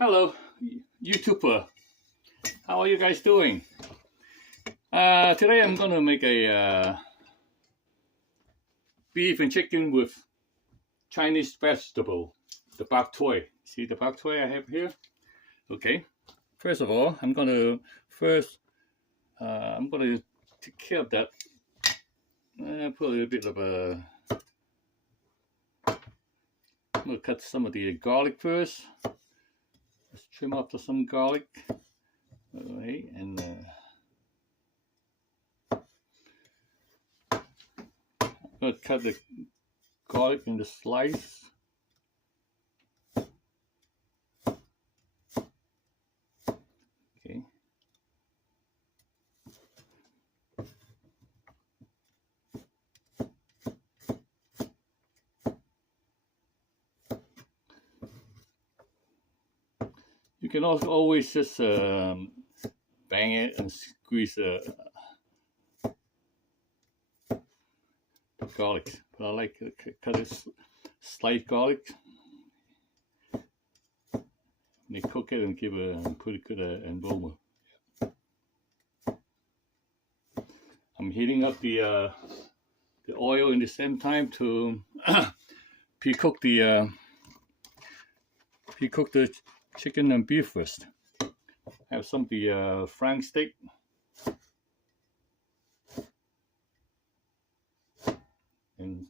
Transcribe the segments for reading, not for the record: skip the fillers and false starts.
Hello, YouTuber. How are you guys doing? Today I'm gonna make a beef and chicken with Chinese vegetable, the Bok-Choy. See the Bok-Choy I have here? Okay. First of all, I'm gonna take care of that. Put a little bit of a. I'm gonna cut some of the garlic first. Let's trim off some garlic. Alright, and I'm gonna cut the garlic into slice. Okay. You can also always just bang it and squeeze the garlic, but I like to cut it slice garlic. They cook it and give a pretty good aroma. I'm heating up the oil in the same time to pre-cook the chicken and beef first. I have some of the frank steak. And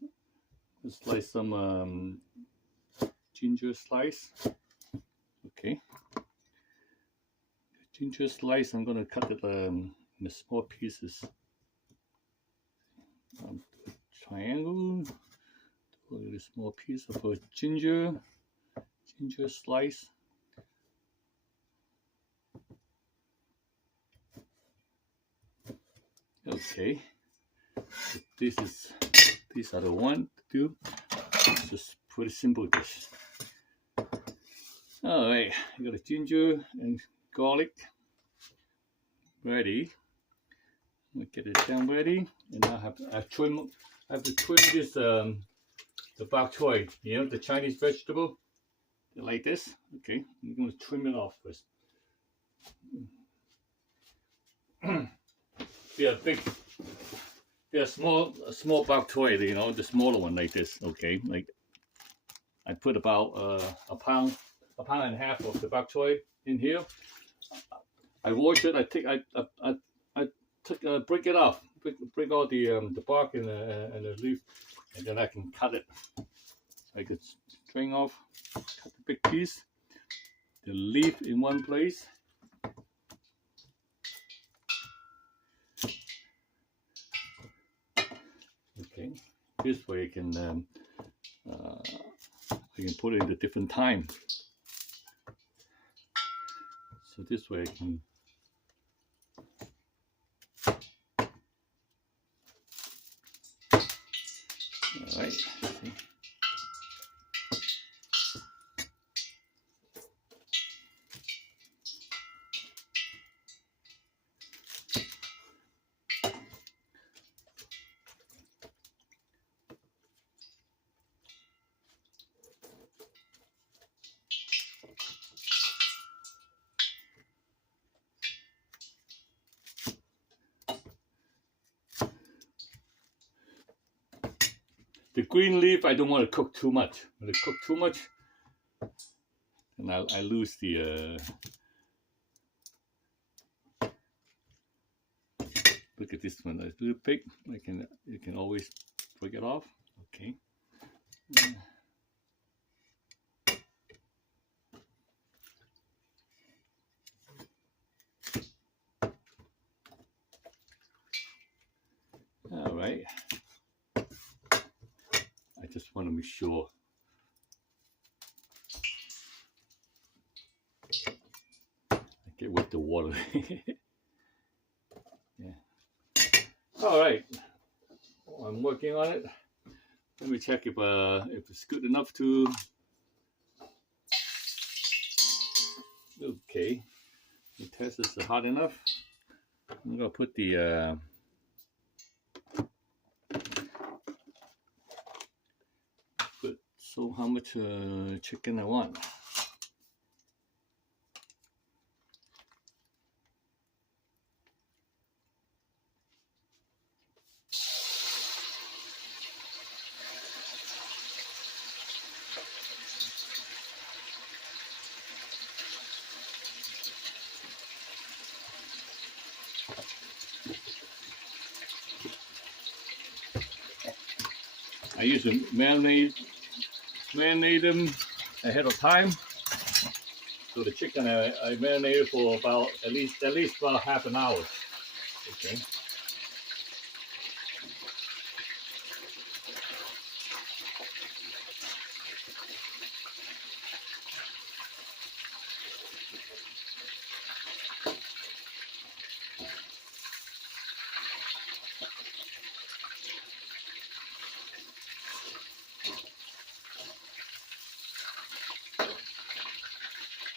slice some ginger slice. Okay. Ginger slice, I'm going to cut it in small pieces. Triangle. A little small piece of ginger slice. Okay. So these are the one to do. Just pretty simple dish. All right, I got the ginger and garlic ready. I'm gonna get it down ready, and I have to trim this the Bok-Choy, you know, the Chinese vegetable, like this. Okay, I'm gonna trim it off first. They're small Bok-Choy, you know, the smaller one like this. Okay, like I put about a pound and a half of the Bok-Choy in here. I wash it. Break it off. Break all the bark and the leaf, and then I can cut it. I could string off, cut the big piece, the leaf in one place. Okay, this way you can put it in a different time. So this way I can. All right. The green leaf, I don't want to cook too much. When I cook too much, and I lose the. Look at this one. It's a little big. You can always break it off. Okay. All right. I just want to make sure. I get with the water. Yeah. All right. I'm working on it. Let me check if it's good enough to. Okay. The test is hot enough. I'm gonna put the. So how much chicken I want? I used to marinate them ahead of time. So the chicken I marinated for about at least about half an hour. Okay.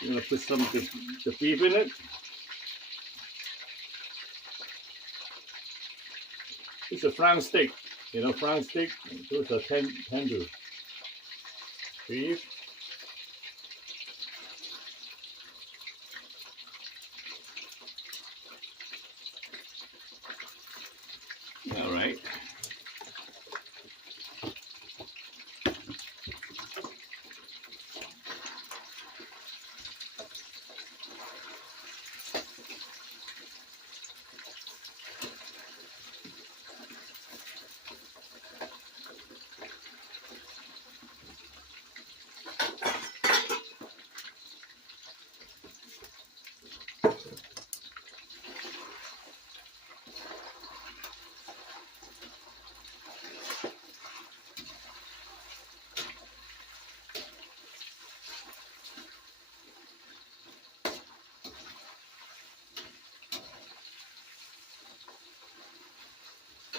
I'm gonna put some of the beef in it. It's a French steak, you know, French steak. Those are tender beef. All right.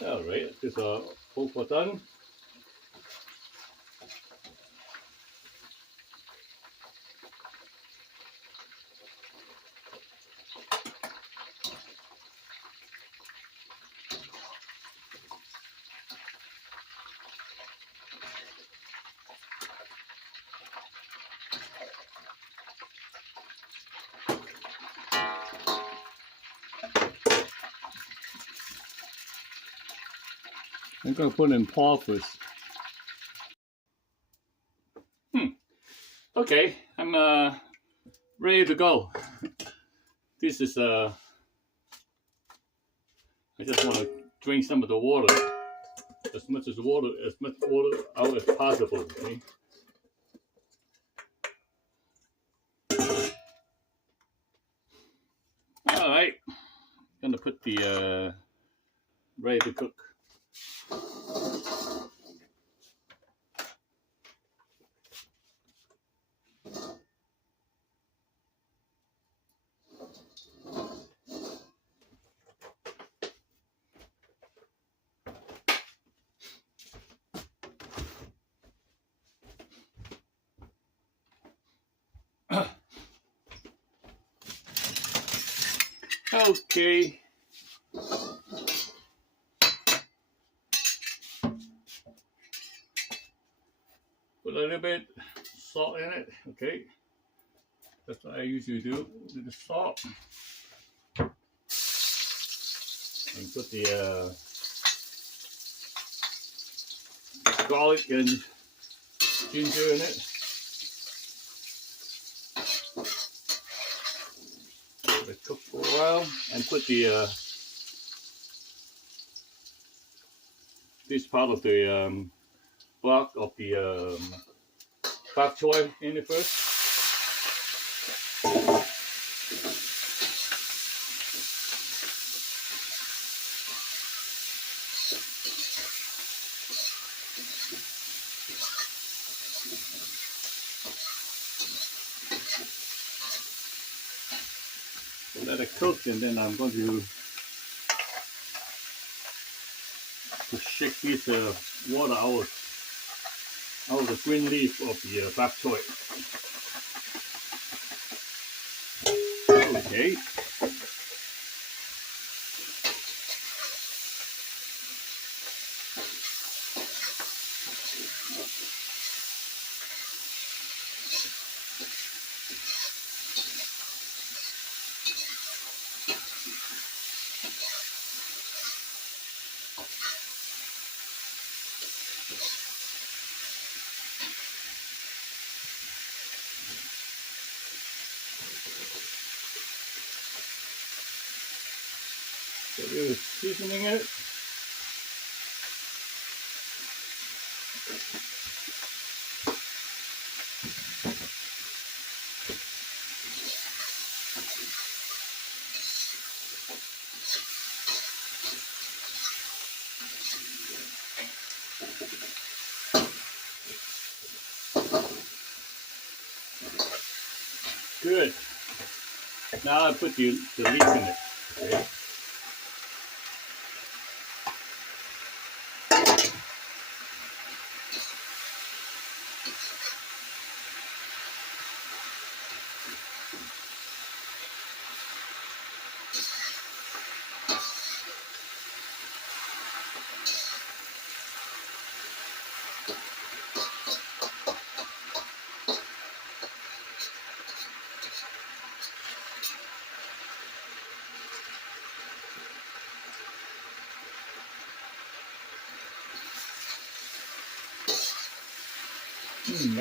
All right, this is all done. I'm going to put in Paul first. Okay, I'm ready to go. This is I just want to drink some of the water, as much water out as possible. Okay. All right, gonna put the ready to cook. Okay. Put a little bit salt in it. Okay. That's what I usually do with the salt. And put the garlic and ginger in it. Let it cook for a while, and put the this part of the block of the Bok-Choy in it first. Let it cook, and then I'm going to shake this water out of the green leaf of the Bok-Choy. Okay. So we're seasoning it. Good. Now I put the leek in it. Okay.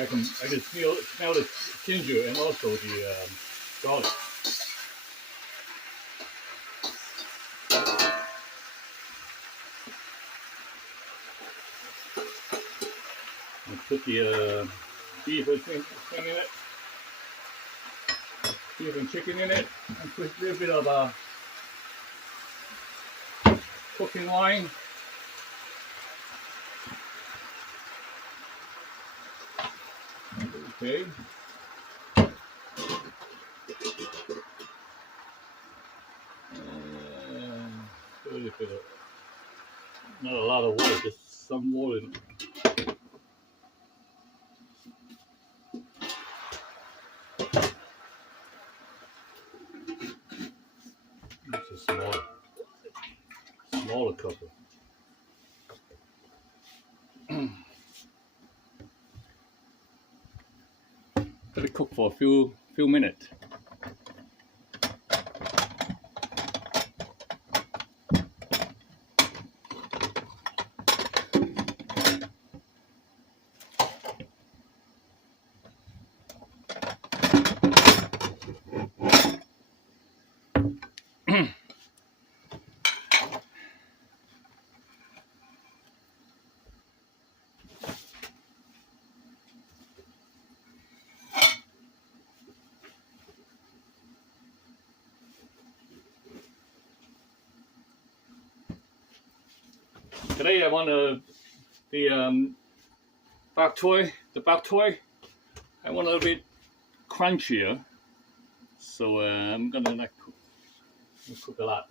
I can smell the ginger and also the garlic. And put the beef thing in it, beef and chicken in it, and put a little bit of cooking wine. Okay. A little bit of, not a lot of water, just some water. It's a smaller cup. Let it cook for a few minutes. Today I want the Bok-Choy, I want a little bit crunchier, so I'm gonna cook a lot.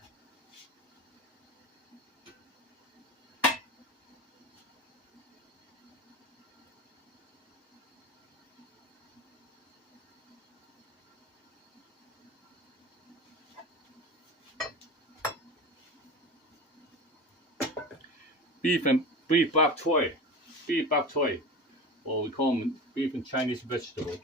Beef Bok-Choy, or we call them beef and Chinese vegetable.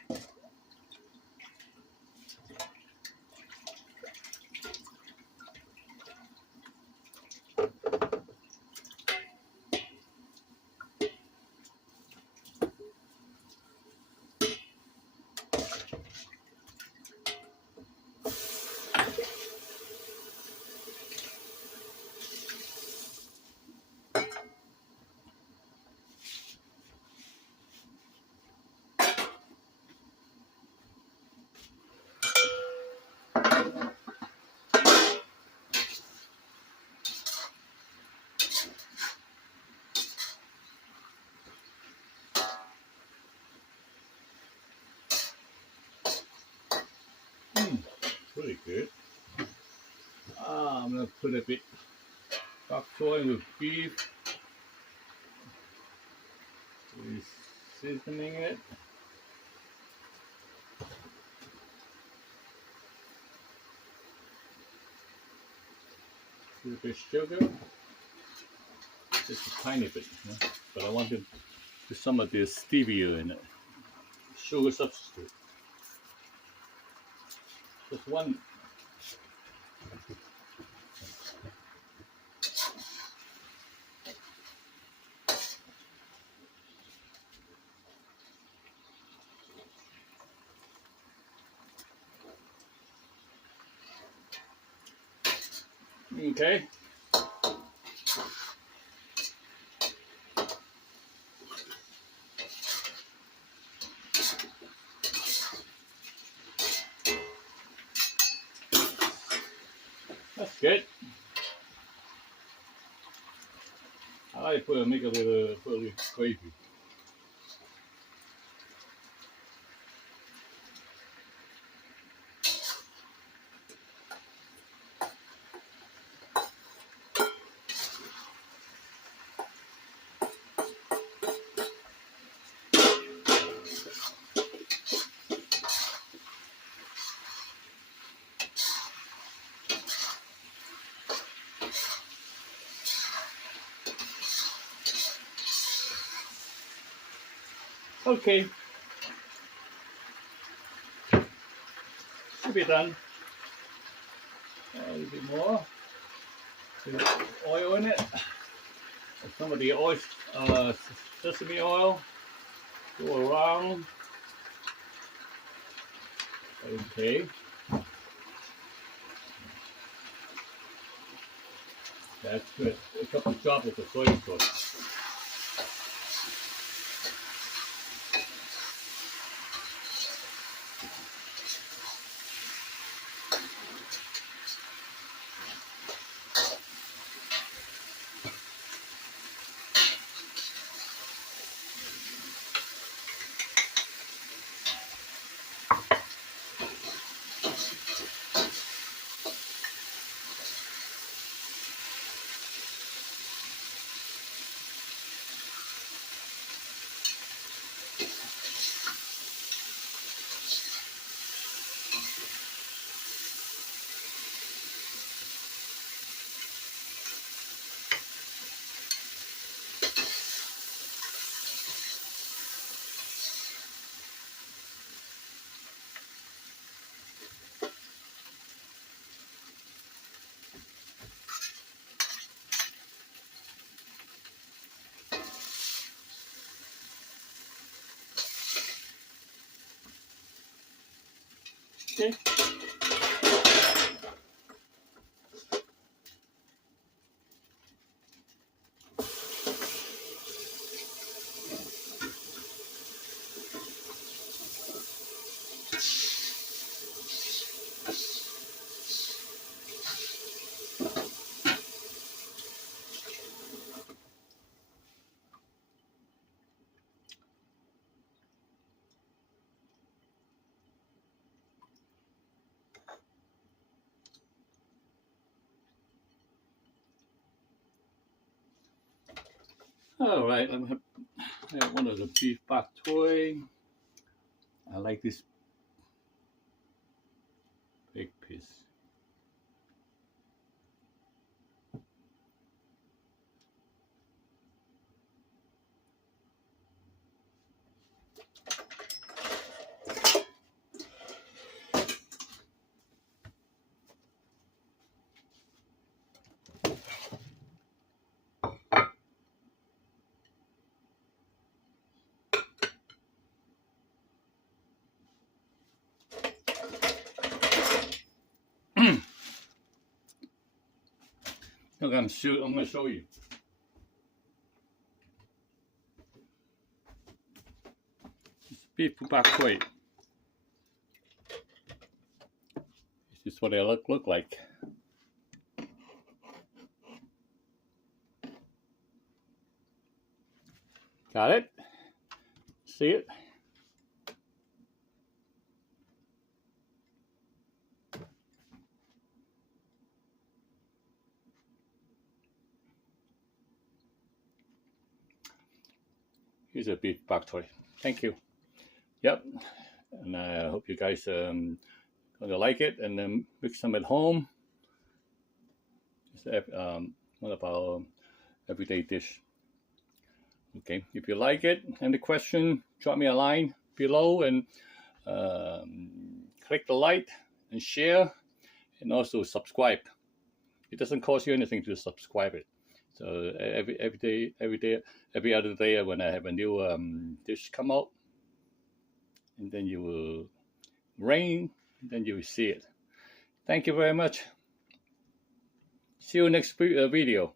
Pretty good. I'm gonna put a bit Bok-Choy with beef. We're seasoning it. A little bit of sugar. Just a tiny bit, but I want to put some of the stevia in it. Sugar substitute. Just one. Okay. That's good. I like to make a little gravy. Okay, should be done. A little bit more. Oil in it. Some of the oil, sesame oil. Go around. Okay. That's good. A couple of droplets of soy sauce. Okay. All right, I have one of the beef Bok-Choy. I like this big piece. I'm gonna show you. This beef Bok-Choy. This is what they look like. Got it? See it? Here's a beef Bok-Choy. Thank you. Yep. And I hope you guys gonna like it and then mix some at home. It's one of our everyday dish. Okay, if you like it, any question, drop me a line below and click the like and share and also subscribe. It doesn't cost you anything to subscribe it. So every other day when I have a new dish come out, and then you will ring, then you will see it. Thank you very much. See you next video.